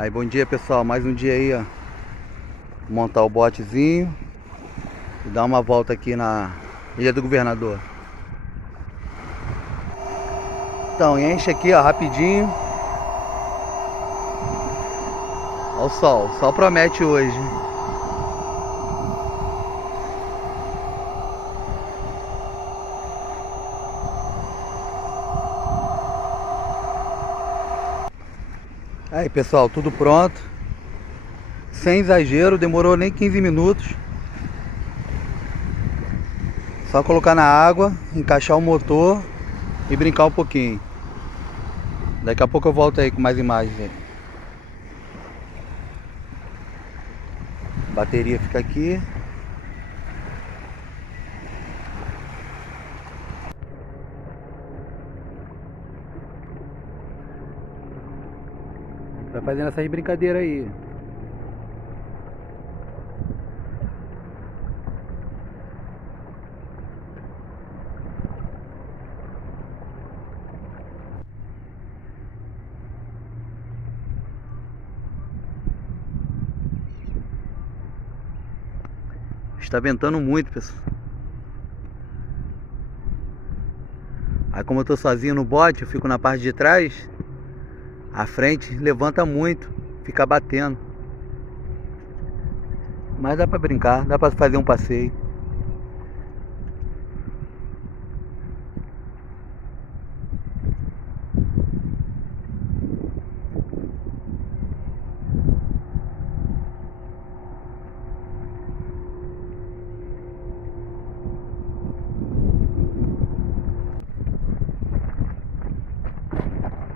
Aí, bom dia pessoal, mais um dia aí, ó. Montar o botezinho e dar uma volta aqui na Ilha do Governador. Então, enche aqui, ó, rapidinho. Olha o sol promete hoje. Aí pessoal, tudo pronto. Sem exagero, demorou nem 15 minutos. Só colocar na água, encaixar o motor e brincar um pouquinho. Daqui a pouco eu volto aí com mais imagens aí. A bateria fica aqui. Vai fazendo essas brincadeiras aí. Está ventando muito, pessoal. Aí como eu tô sozinho no bote, eu fico na parte de trás. A frente levanta muito, fica batendo. Mas dá pra brincar, dá pra fazer um passeio.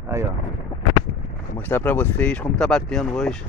Aí ó, vou mostrar pra vocês como tá batendo hoje.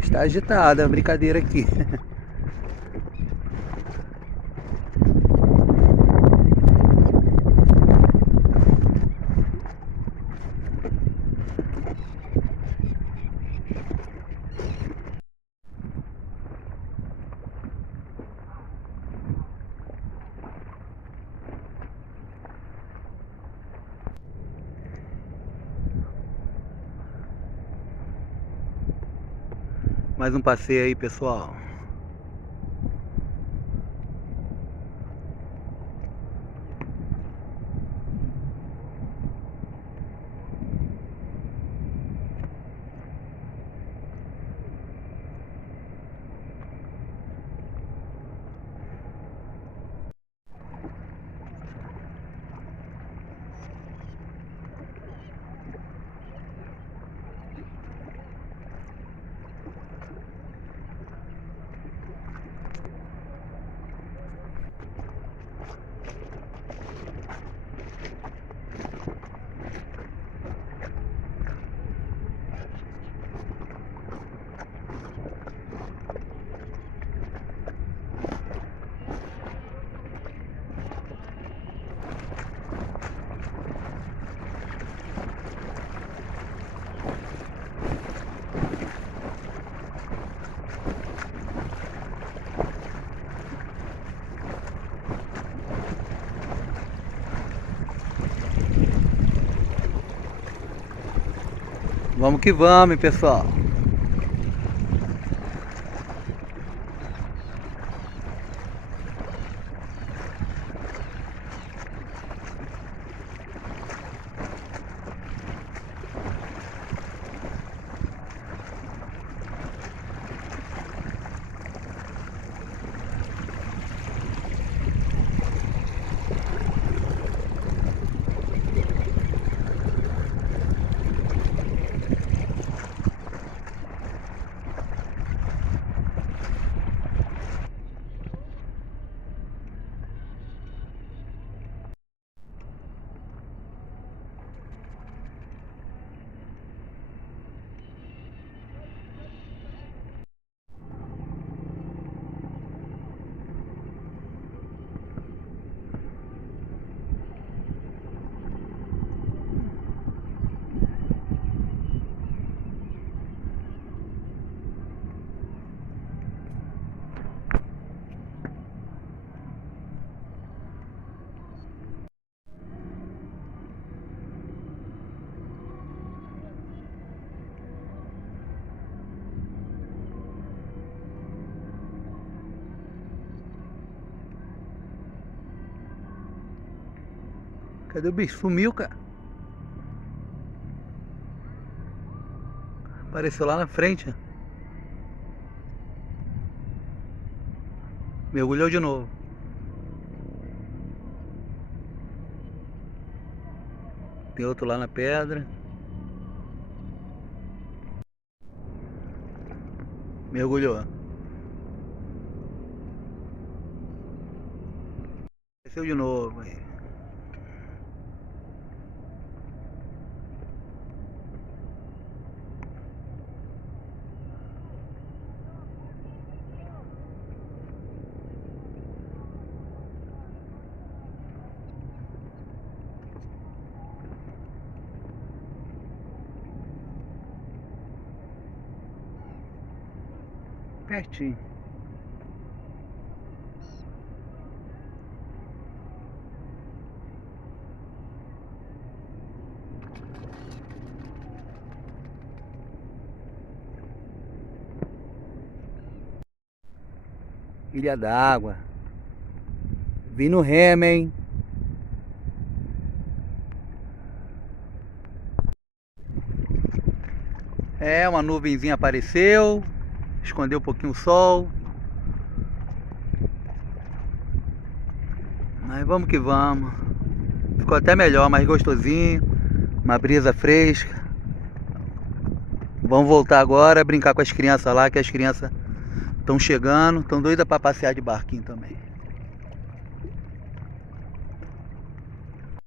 Está agitada a brincadeira aqui. Mais um passeio aí, pessoal. Vamos que vamos, pessoal. Cadê o bicho? Sumiu, cara. Apareceu lá na frente. Mergulhou de novo. Tem outro lá na pedra. Mergulhou. Apareceu de novo aí. Pertinho. Ilha d'Água. Vim no remo, hein? É, uma nuvenzinha apareceu. Escondeu um pouquinho o sol. Mas vamos que vamos. Ficou até melhor, mais gostosinho. Uma brisa fresca. Vamos voltar agora, brincar com as crianças lá, que as crianças estão chegando. Estão doidas para passear de barquinho também.